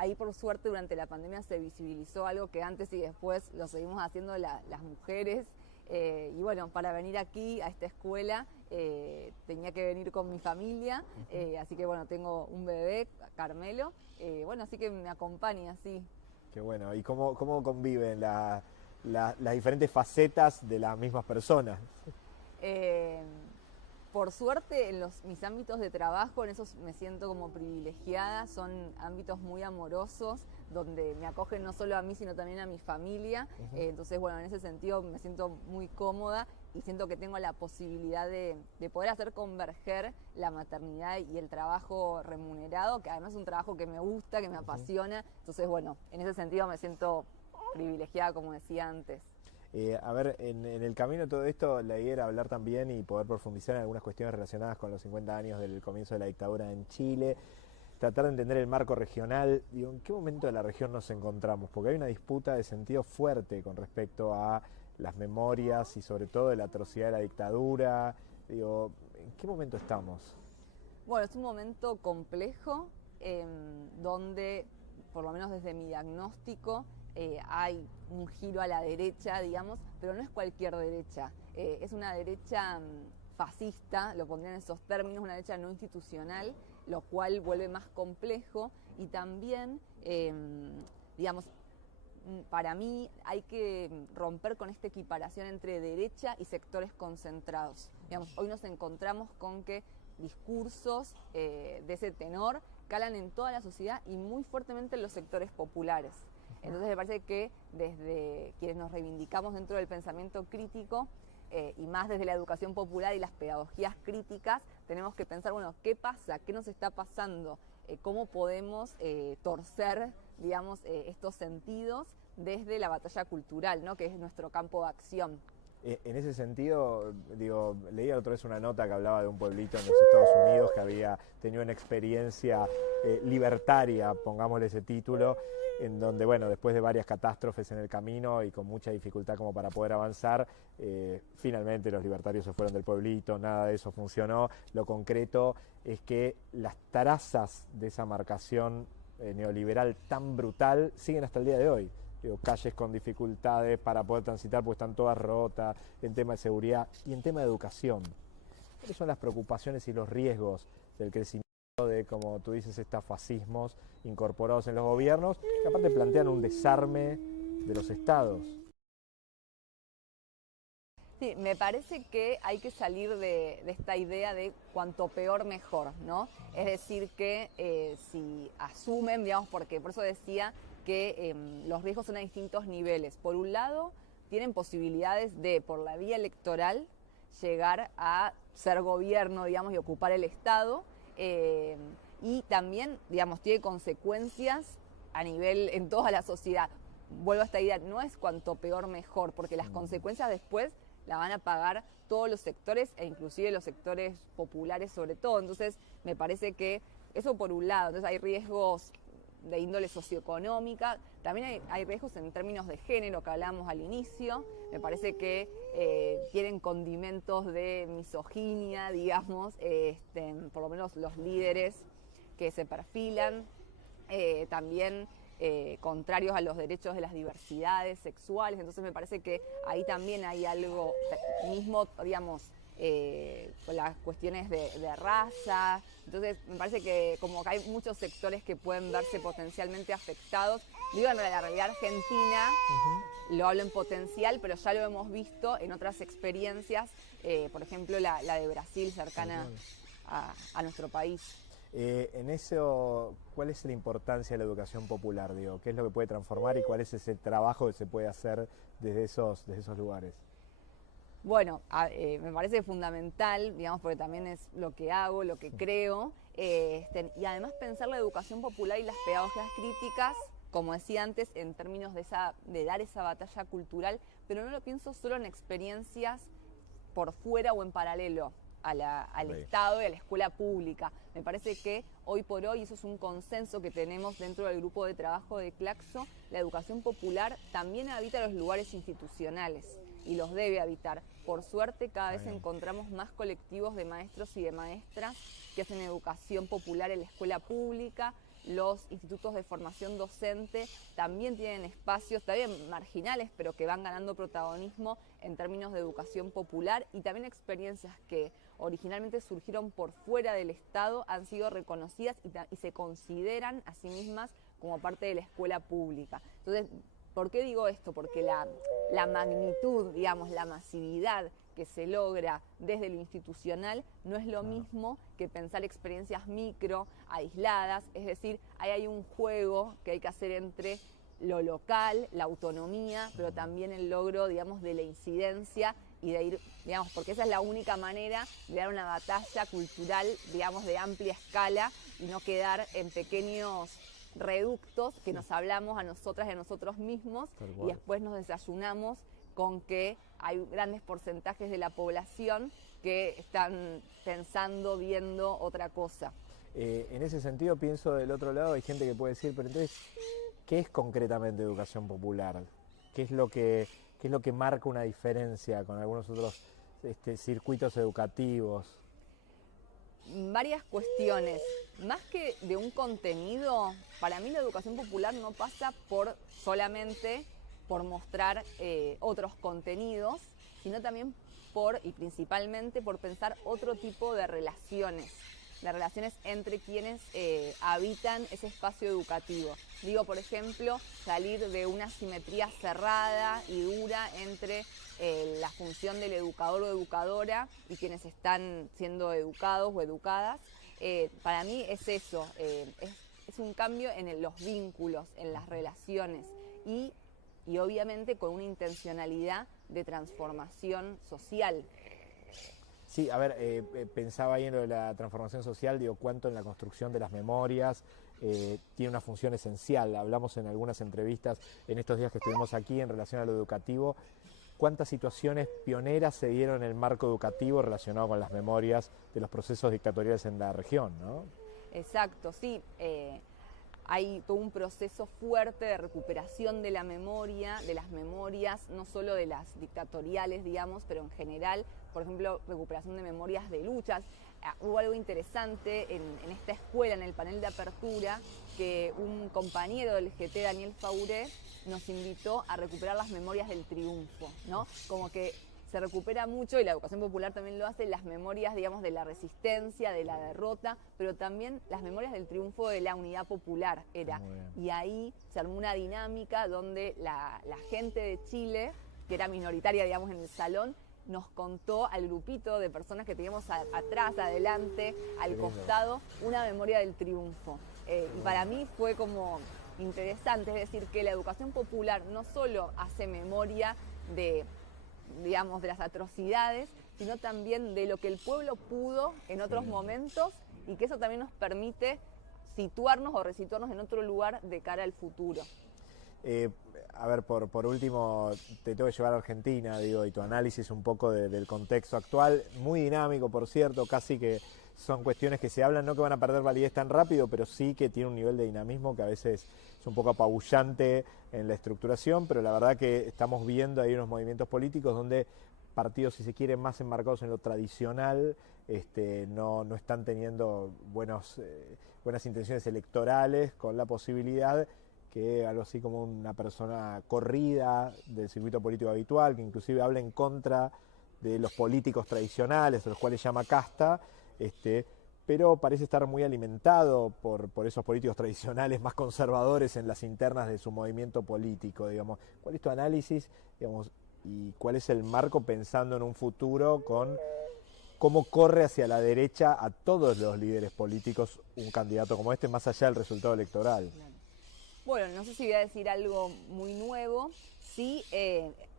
ahí por suerte durante la pandemia se visibilizó algo que antes y después lo seguimos haciendo las mujeres. Y bueno, para venir aquí a esta escuela tenía que venir con mi familia, así que bueno, tengo un bebé, Carmelo, bueno, así que me acompaña, sí. Qué bueno. ¿Y cómo conviven las diferentes facetas de las mismas personas? Eh, por suerte, en mis ámbitos de trabajo, en esos me siento como privilegiada, son ámbitos muy amorosos, donde me acogen no solo a mí, sino también a mi familia. Entonces, bueno, en ese sentido me siento muy cómoda y siento que tengo la posibilidad de poder hacer converger la maternidad y el trabajo remunerado, que además es un trabajo que me gusta, que me apasiona. Entonces, bueno, en ese sentido me siento privilegiada, como decía antes. A ver, en el camino de todo esto, la idea era hablar también y poder profundizar en algunas cuestiones relacionadas con los 50 años del comienzo de la dictadura en Chile, tratar de entender el marco regional. Digo, ¿en qué momento de la región nos encontramos? Porque hay una disputa de sentido fuerte con respecto a las memorias y sobre todo de la atrocidad de la dictadura. Digo, ¿en qué momento estamos? Bueno, es un momento complejo donde, por lo menos desde mi diagnóstico, hay un giro a la derecha, digamos, pero no es cualquier derecha, es una derecha fascista, lo pondría en esos términos, una derecha no institucional, lo cual vuelve más complejo y también, digamos, para mí hay que romper con esta equiparación entre derecha y sectores concentrados. Digamos, hoy nos encontramos con que discursos de ese tenor calan en toda la sociedad y muy fuertemente en los sectores populares. Entonces me parece que desde quienes nos reivindicamos dentro del pensamiento crítico y más desde la educación popular y las pedagogías críticas, tenemos que pensar, bueno, ¿qué pasa? ¿Qué nos está pasando? ¿Cómo podemos torcer, digamos, estos sentidos desde la batalla cultural, ¿no? Que es nuestro campo de acción? En ese sentido, digo, leía otra vez una nota que hablaba de un pueblito en los Estados Unidos que había tenido una experiencia libertaria, pongámosle ese título, en donde, bueno, después de varias catástrofes en el camino y con mucha dificultad como para poder avanzar, finalmente los libertarios se fueron del pueblito, nada de eso funcionó. Lo concreto es que las trazas de esa marcación neoliberal tan brutal siguen hasta el día de hoy. Digo, calles con dificultades para poder transitar porque están todas rotas, en tema de seguridad y en tema de educación. ¿Cuáles son las preocupaciones y los riesgos del crecimiento de, como tú dices, estos fascismos incorporados en los gobiernos, que aparte plantean un desarme de los estados? Sí, me parece que hay que salir de esta idea de cuanto peor mejor, ¿no? Es decir, que si asumen, digamos, porque por eso decía que los riesgos son a distintos niveles. Por un lado, tienen posibilidades de, por la vía electoral, llegar a ser gobierno, digamos, y ocupar el Estado, y también, digamos, tiene consecuencias a nivel en toda la sociedad. Vuelvo a esta idea, no es cuanto peor mejor, porque las consecuencias después la van a pagar todos los sectores e inclusive los sectores populares sobre todo. Entonces me parece que eso por un lado, entonces hay riesgos de índole socioeconómica, también hay riesgos en términos de género que hablamos al inicio, me parece que tienen condimentos de misoginia, digamos, por lo menos los líderes que se perfilan, también contrarios a los derechos de las diversidades sexuales, entonces me parece que ahí también hay algo mismo, digamos, con las cuestiones de raza, entonces me parece que como que hay muchos sectores que pueden verse potencialmente afectados. Digo, en la realidad argentina, lo hablo en potencial, pero ya lo hemos visto en otras experiencias, por ejemplo la de Brasil cercana a nuestro país. En eso, ¿cuál es la importancia de la educación popular? Digo, ¿qué es lo que puede transformar y cuál es ese trabajo que se puede hacer desde esos lugares? Bueno, me parece fundamental, digamos, porque también es lo que hago, lo que creo, y además pensar la educación popular y las pedagogías críticas, como decía antes, en términos de dar esa batalla cultural, pero no lo pienso solo en experiencias por fuera o en paralelo al Estado y a la escuela pública. Me parece que hoy por hoy, eso es un consenso que tenemos dentro del grupo de trabajo de Claxo, la educación popular también habita los lugares institucionales y los debe habitar. Por suerte, cada vez encontramos más colectivos de maestros y de maestras que hacen educación popular en la escuela pública, los institutos de formación docente también tienen espacios, también marginales, pero que van ganando protagonismo en términos de educación popular, y también experiencias que originalmente surgieron por fuera del Estado han sido reconocidas y se consideran a sí mismas como parte de la escuela pública. Entonces, ¿por qué digo esto? Porque la magnitud, digamos, la masividad que se logra desde lo institucional no es lo mismo que pensar experiencias micro, aisladas, es decir, ahí hay un juego que hay que hacer entre lo local, la autonomía, pero también el logro, digamos, de la incidencia y de ir, digamos, porque esa es la única manera de dar una batalla cultural, digamos, de amplia escala y no quedar en pequeños reductos que nos hablamos a nosotras y a nosotros mismos y después nos desayunamos con que hay grandes porcentajes de la población que están pensando, viendo otra cosa. En ese sentido pienso del otro lado, hay gente que puede decir, pero entonces, ¿qué es concretamente educación popular? ¿Qué es lo que marca una diferencia con algunos otros circuitos educativos? Varias cuestiones. Más que de un contenido, para mí la educación popular no pasa solamente por mostrar otros contenidos, sino también y principalmente por pensar otro tipo de relaciones entre quienes habitan ese espacio educativo. Digo, por ejemplo, salir de una simetría cerrada y dura entre la función del educador o educadora y quienes están siendo educados o educadas. Para mí es eso, es un cambio en los vínculos, en las relaciones y obviamente con una intencionalidad de transformación social. Sí, a ver, pensaba ahí en lo de la transformación social, digo, cuánto en la construcción de las memorias tiene una función esencial. Hablamos en algunas entrevistas en estos días que estuvimos aquí en relación a lo educativo, cuántas situaciones pioneras se dieron en el marco educativo relacionado con las memorias de los procesos dictatoriales en la región, ¿no? Exacto, sí. Hay todo un proceso fuerte de recuperación de la memoria, de las memorias, no solo de las dictatoriales, digamos, pero en general, por ejemplo, recuperación de memorias de luchas. Hubo algo interesante en esta escuela, en el panel de apertura, que un compañero del GT, Daniel Fauré, nos invitó a recuperar las memorias del triunfo, ¿no? Como que se recupera mucho, y la educación popular también lo hace, las memorias, digamos, de la resistencia, de la derrota, pero también las memorias del triunfo de la unidad popular era. Y ahí se armó una dinámica donde la gente de Chile, que era minoritaria, digamos, en el salón, nos contó al grupito de personas que teníamos atrás, adelante, al costado, una memoria del triunfo. Y para mí fue como interesante, es decir, que la educación popular no solo hace memoria de las atrocidades, sino también de lo que el pueblo pudo en otros momentos, y que eso también nos permite situarnos o resituarnos en otro lugar de cara al futuro. A ver, por último, te tengo que llevar a Argentina, digo, y tu análisis un poco del contexto actual, muy dinámico, por cierto, casi que son cuestiones que se hablan, no que van a perder validez tan rápido, pero sí que tiene un nivel de dinamismo que a veces es un poco apabullante en la estructuración, pero la verdad que estamos viendo ahí unos movimientos políticos donde partidos, si se quiere, más enmarcados en lo tradicional, no están teniendo buenas intenciones electorales, con la posibilidad que algo así como una persona corrida del circuito político habitual, que inclusive habla en contra de los políticos tradicionales, a los cuales llama casta, pero parece estar muy alimentado por esos políticos tradicionales más conservadores en las internas de su movimiento político, digamos. ¿Cuál es tu análisis, digamos, y cuál es el marco pensando en un futuro con cómo corre hacia la derecha a todos los líderes políticos un candidato como este, más allá del resultado electoral? Bueno, no sé si voy a decir algo muy nuevo. Sí,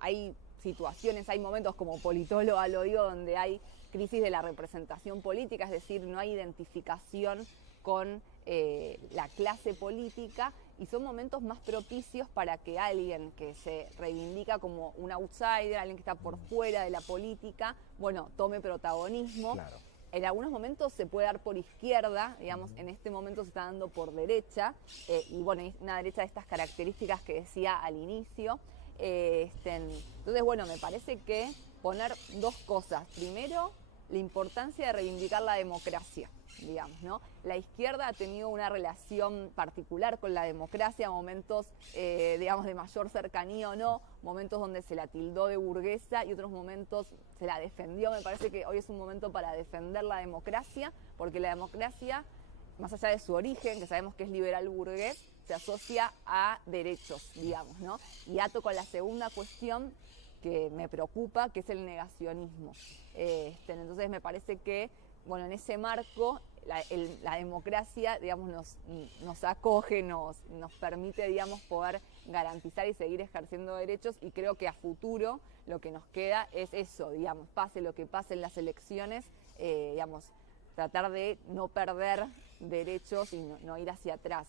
hay situaciones, hay momentos, como politóloga lo digo, donde hay crisis de la representación política, es decir, no hay identificación con la clase política, y son momentos más propicios para que alguien que se reivindica como un outsider, alguien que está por fuera de la política, bueno, tome protagonismo. Claro. En algunos momentos se puede dar por izquierda, digamos, en este momento se está dando por derecha, y bueno, es una derecha de estas características que decía al inicio. Entonces, bueno, me parece que poner dos cosas. Primero, la importancia de reivindicar la democracia, digamos, ¿no? La izquierda ha tenido una relación particular con la democracia, momentos, digamos, de mayor cercanía o no, momentos donde se la tildó de burguesa y otros momentos se la defendió. Me parece que hoy es un momento para defender la democracia, porque la democracia, más allá de su origen, que sabemos que es liberal burgués, se asocia a derechos, digamos, ¿no? Y ato con la segunda cuestión que me preocupa, que es el negacionismo. Entonces me parece que, bueno, en ese marco la democracia, digamos, nos acoge, nos permite, digamos, poder garantizar y seguir ejerciendo derechos, y creo que a futuro lo que nos queda es eso, digamos, pase lo que pase en las elecciones, digamos, tratar de no perder derechos y no ir hacia atrás.